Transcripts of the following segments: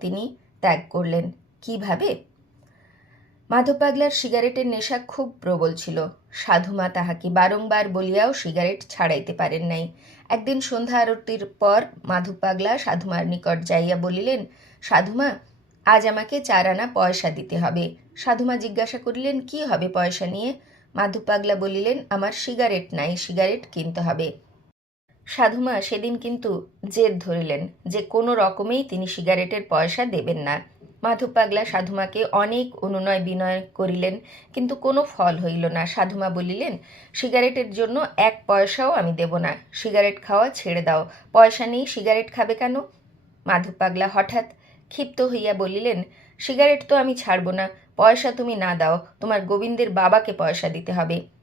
তিনি ত্যাগ করলেন। কীভাবে? মাধব পাগলার সিগারেটের নেশা খুব প্রবল ছিল। সাধুমা তাহাকে বারংবার বলিয়াও সিগারেট ছাড়াইতে পারেন নাই। একদিন সন্ধ্যা আরতির পর মাধব পাগলা সাধুমার নিকট যাইয়া বলিলেন, সাধুমা, আজ আমাকে চার আনা পয়সা দিতে হবে। সাধুমা জিজ্ঞাসা করিলেন, কি হবে পয়সা নিয়ে? মাধব পাগলা বলিলেন, আমার সিগারেট নাই, সিগারেট কিনতে হবে। সাধুমা সেদিন কিন্তু জেদ ধরিলেন যে কোনো রকমেই তিনি সিগারেটের পয়সা দেবেন না। মাধব পাগলা সাধুমাকে অনেক অনুনয় বিনয় করিলেন, কিন্তু কোনো ফল হইল না। সাধুমা বলিলেন, সিগারেটের জন্য এক পয়সাও আমি দেব না। সিগারেট খাওয়া ছেড়ে দাও। পয়সা নেই, সিগারেট খাবে কেন? মাধব পাগলা হঠাৎ ক্ষিপ্ত হইয়া বলিলেন, সিগারেট তো আমি ছাড়ব না। পয়সা তুমি না দাও। তোমার গোবিন্দের বাবাকে পয়সা দিতে হবে।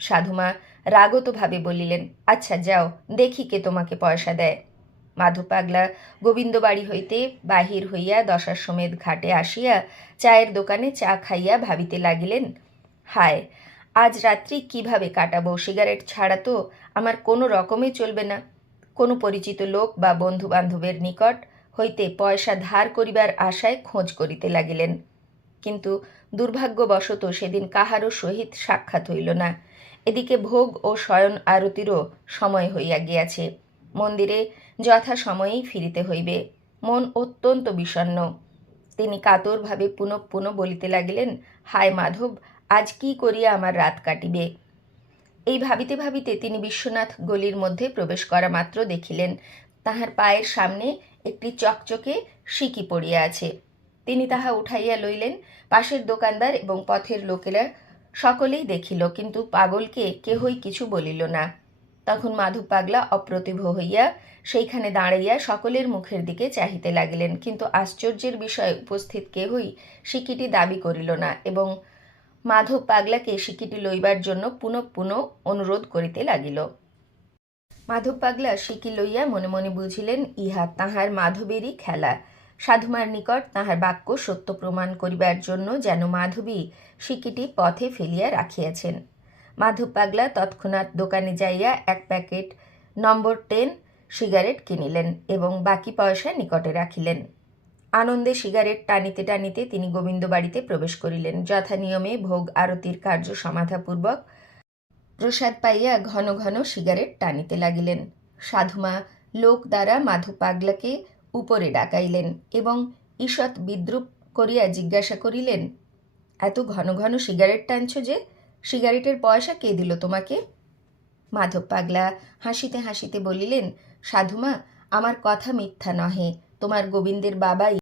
সাধুমা রাগতভাবে বলিলেন আচ্ছা যাও, দেখি কে তোমাকে পয়সা দেয়। মাধব পাগলা গোবিন্দ বাড়ি হইতে বাহির হইয়া দশার সমেত ঘাটে আসিয়া চায়ের দোকানে চা খাইয়া ভাবিতে লাগিলেন, হায়, আজ রাত্রি কীভাবে কাটাবো? সিগারেট ছাড়া তো আমার কোনো রকমে চলবে না। কোনো পরিচিত লোক বা বন্ধু বান্ধবের নিকট হইতে পয়সা ধার করিবার আশায় খোঁজ করিতে লাগিলেন। কিন্তু দুর্ভাগ্যবশত সেদিন কাহারও সহিত সাক্ষাৎ হইল না। এদিকে ভোগ ও শয়ন আরতিরও সময় হইয়া গিয়াছে। মন্দিরে যথা সময়েই ফিরিতে হইবে। মন অত্যন্ত বিষণ্ণ তিনি কাতরভাবে পুনঃ পুনঃ বলিতে লাগিলেন, হায় মাধব, আজ কি করিয়া আমার রাত কাটিবে? এই ভাবিতে ভাবিতে তিনি বিশ্বনাথ গলির মধ্যে প্রবেশ করা মাত্র দেখিলেন। তাহার পায়ের সামনে একটি চকচকে সিকি পড়িয়া আছে। তিনি তাহা উঠাইয়া লইলেন পাশের দোকানদার এবং পথের লোকেরা সকলেই দেখিল, কিন্তু পাগলকে কেহই কিছু বলিল না। তখন মাধব পাগলা অপ্রতিভ হইয়া সেইখানে দাঁড়াইয়া সকলের মুখের দিকে চাহিতে লাগিলেন, কিন্তু আশ্চর্যের বিষয় উপস্থিত কেহই সিকিটি দাবি করিল না এবং মাধব পাগলাকে সিকিটি লইবার জন্য পুনঃ পুনঃ অনুরোধ করিতে লাগিল। মাধব পাগলা সিকি লইয়া মনে মনে বুঝিলেন, ইহা তাহার মাধবেরই খেলা। সাধুমার নিকট তাহার বাক্য সত্য প্রমাণ করিবার জন্য যেন মাধবী সিকিটি পথে ফেলিয়া রাখিয়াছেন। মাধব পাগলা তৎক্ষণাৎ দোকানে যাইয়া এক প্যাকেট নম্বর টেন সিগারেট কিনিলেন এবং বাকি পয়সা নিকটে রাখিলেন। আনন্দে সিগারেট টানিতে টানিতে তিনি গোবিন্দ বাড়িতে প্রবেশ করিলেন। যথা নিয়মে ভোগ আরতির কার্য সমাধাপূর্বক প্রসাদ পাইয়া ঘন ঘন সিগারেট টানিতে লাগিলেন। সাধুমা লোক দ্বারা মাধব পাগলাকে উপরে ডাকাইলেন এবং ঈষৎ বিদ্রুপ করিয়া জিজ্ঞাসা করিলেন, এত ঘন ঘন সিগারেট টানছ যে, সিগারেটের পয়সা কে দিল তোমাকে? মাধব পাগলা হাসিতে হাসিতে বলিলেন, সাধুমা, আমার কথা মিথ্যা নহে, তোমার গোবিন্দের বাবাই